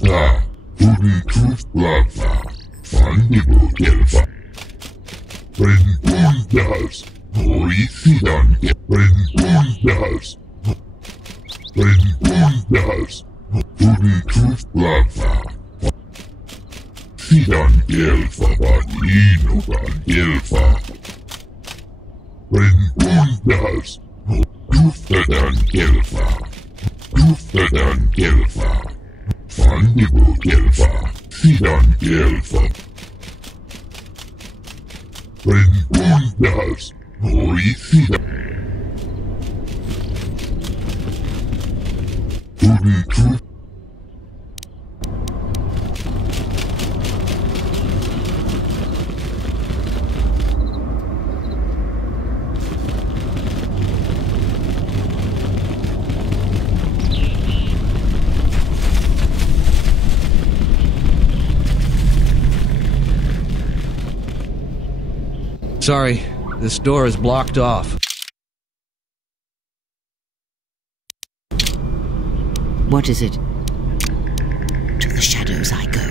Delta, Fully Truth Alpha, Fungible Delta, Renpundas, Hoicidan, Renpundas, Fully Truth Alpha, Sidan Delta, Valino Delta, Renpundas, Duftadan Delta, Fungible Delta, Sidan Delta, Renpundas, Hoicidan, Fully Truth. Sorry, this door is blocked off. What is it? To the shadows I go.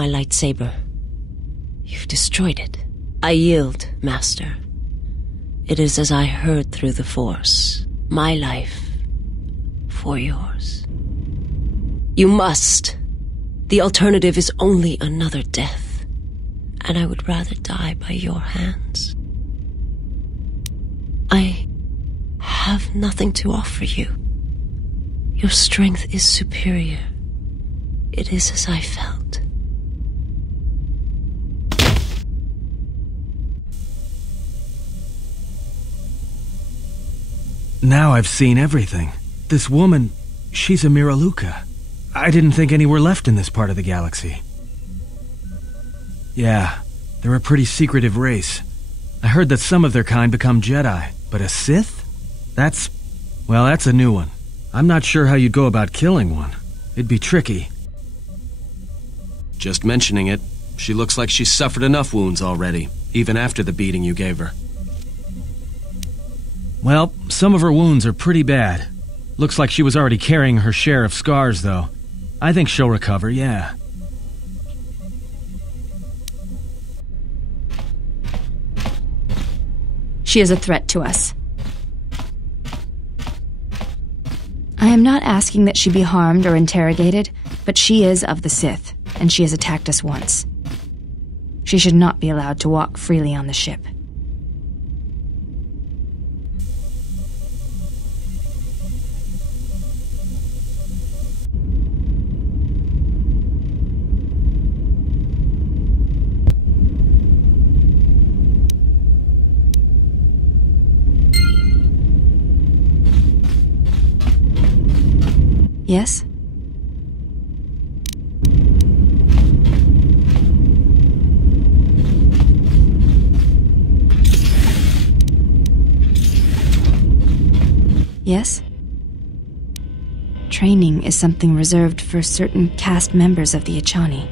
my lightsaber. You've destroyed it. I yield, Master. It is as I heard through the Force. My life for yours. You must. The alternative is only another death, and I would rather die by your hands. I have nothing to offer you. Your strength is superior. It is as I felt. Now I've seen everything. This woman, she's a Miraluka. I didn't think any were left in this part of the galaxy. Yeah, they're a pretty secretive race. I heard that some of their kind become Jedi, but a Sith? That's a new one. I'm not sure how you'd go about killing one. It'd be tricky. Just mentioning it, she looks like she's suffered enough wounds already, even after the beating you gave her. Well, some of her wounds are pretty bad. Looks like she was already carrying her share of scars, though. I think she'll recover, yeah. She is a threat to us. I am not asking that she be harmed or interrogated, but she is of the Sith, and she has attacked us once. She should not be allowed to walk freely on the ship. Yes? Yes? Training is something reserved for certain caste members of the Echani,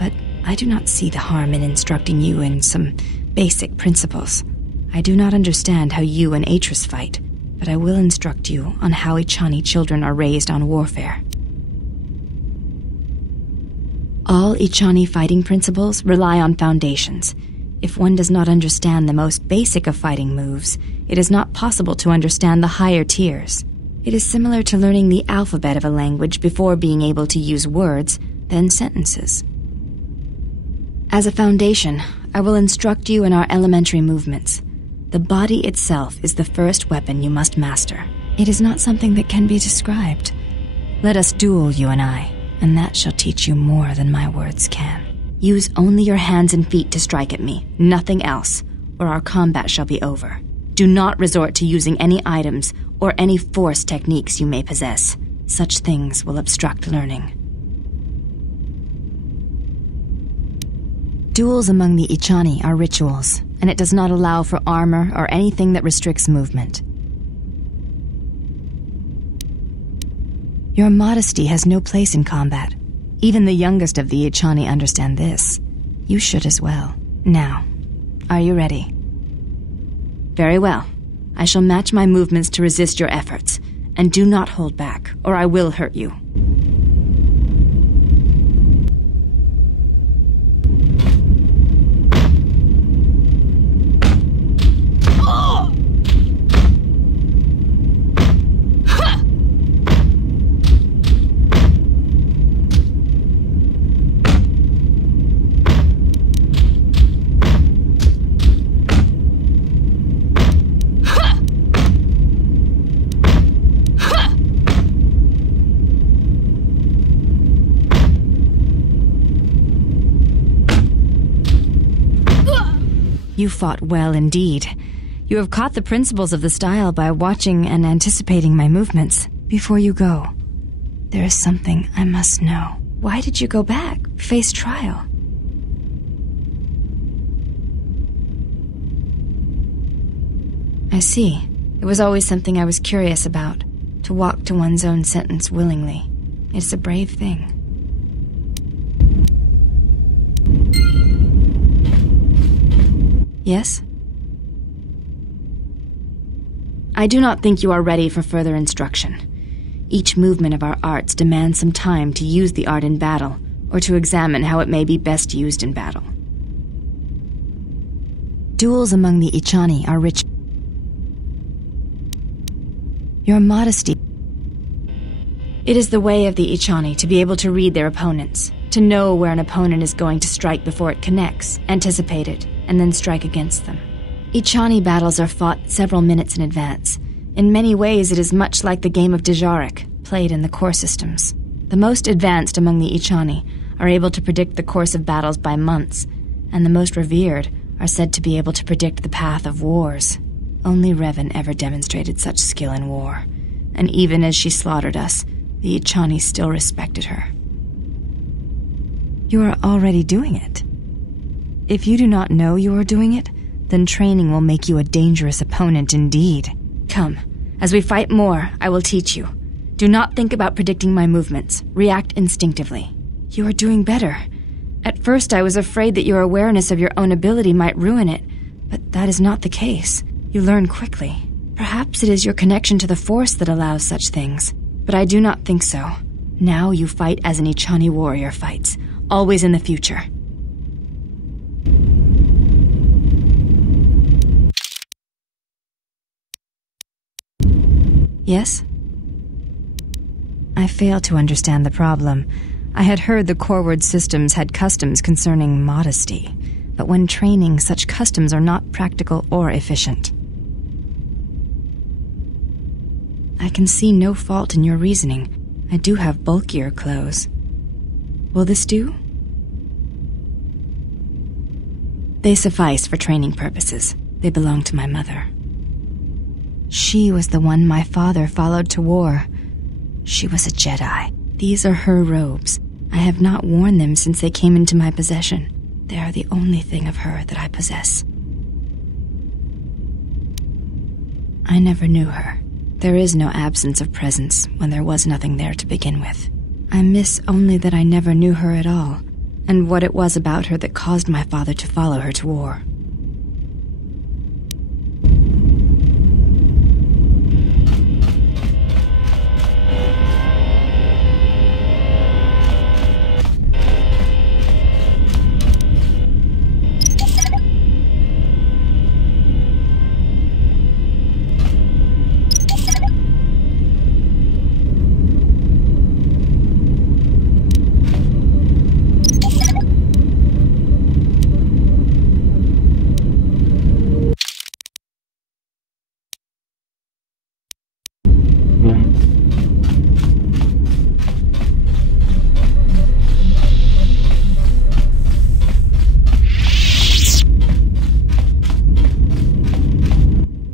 but I do not see the harm in instructing you in some basic principles. I do not understand how you and Atris fight, but I will instruct you on how Echani children are raised on warfare. All Echani fighting principles rely on foundations. If one does not understand the most basic of fighting moves, it is not possible to understand the higher tiers. It is similar to learning the alphabet of a language before being able to use words, then sentences. As a foundation, I will instruct you in our elementary movements. The body itself is the first weapon you must master. It is not something that can be described. Let us duel, you and I, and that shall teach you more than my words can. Use only your hands and feet to strike at me, nothing else, or our combat shall be over. Do not resort to using any items or any force techniques you may possess. Such things will obstruct learning. Duels among the Echani are rituals, and it does not allow for armor or anything that restricts movement. Your modesty has no place in combat. Even the youngest of the Echani understand this. You should as well. Now, are you ready? Very well. I shall match my movements to resist your efforts, and do not hold back, or I will hurt you. You fought well indeed. You have caught the principles of the style by watching and anticipating my movements. Before you go, there is something I must know. Why did you go back, face trial? I see. It was always something I was curious about, to walk to one's own sentence willingly. It's a brave thing. Yes? I do not think you are ready for further instruction. Each movement of our arts demands some time to use the art in battle, or to examine how it may be best used in battle. Duels among the Ichani are rich. Your modesty. It is the way of the Ichani to be able to read their opponents, to know where an opponent is going to strike before it connects, anticipate it, and then strike against them. Ichani battles are fought several minutes in advance. In many ways, it is much like the game of Dejarik, played in the core systems. The most advanced among the Ichani are able to predict the course of battles by months, and the most revered are said to be able to predict the path of wars. Only Revan ever demonstrated such skill in war, and even as she slaughtered us, the Ichani still respected her. You are already doing it. If you do not know you are doing it, then training will make you a dangerous opponent indeed. Come, as we fight more, I will teach you. Do not think about predicting my movements. React instinctively. You are doing better. At first I was afraid that your awareness of your own ability might ruin it, but that is not the case. You learn quickly. Perhaps it is your connection to the Force that allows such things, but I do not think so. Now you fight as an Ichani warrior fights, always in the future. Yes? I fail to understand the problem. I had heard the Coreward systems had customs concerning modesty, but when training, such customs are not practical or efficient. I can see no fault in your reasoning. I do have bulkier clothes. Will this do? They suffice for training purposes. They belong to my mother. She was the one my father followed to war. She was a Jedi. These are her robes. I have not worn them since they came into my possession. They are the only thing of her that I possess. I never knew her. There is no absence of presence when there was nothing there to begin with. I miss only that I never knew her at all, and what it was about her that caused my father to follow her to war.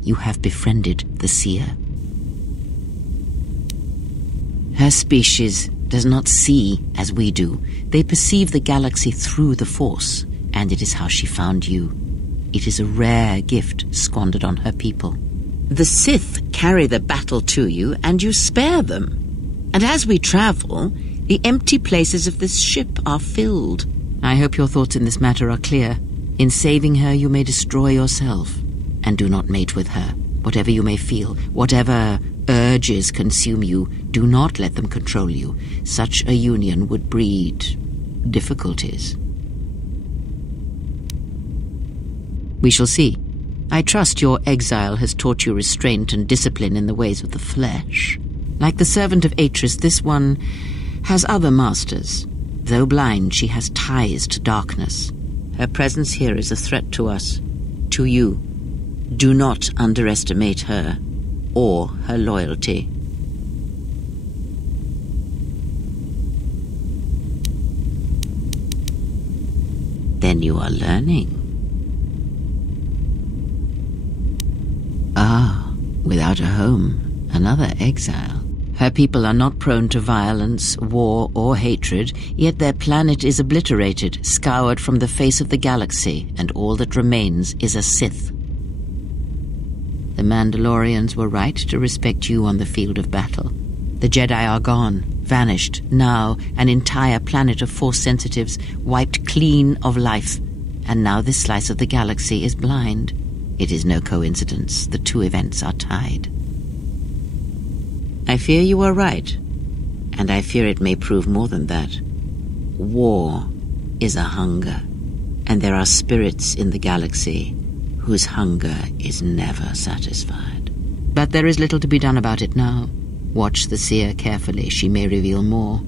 You have befriended the seer. Her species does not see as we do. They perceive the galaxy through the Force, and it is how she found you. It is a rare gift squandered on her people. The Sith carry the battle to you, and you spare them. And as we travel, the empty places of this ship are filled. I hope your thoughts in this matter are clear. In saving her, you may destroy yourself. And do not mate with her. Whatever you may feel, whatever urges consume you, do not let them control you. Such a union would breed difficulties. We shall see. I trust your exile has taught you restraint and discipline in the ways of the flesh. Like the servant of Atris, this one has other masters. Though blind, she has ties to darkness. Her presence here is a threat to us, to you. Do not underestimate her or her loyalty. Then you are learning. Ah, without a home, another exile. Her people are not prone to violence, war, or hatred, yet their planet is obliterated, scoured from the face of the galaxy, and all that remains is a Sith. The Mandalorians were right to respect you on the field of battle. The Jedi are gone, vanished. Now, an entire planet of Force sensitives wiped clean of life. And now this slice of the galaxy is blind. It is no coincidence. The two events are tied. I fear you are right, and I fear it may prove more than that. War is a hunger, and there are spirits in the galaxy whose hunger is never satisfied. But there is little to be done about it now. Watch the seer carefully. She may reveal more.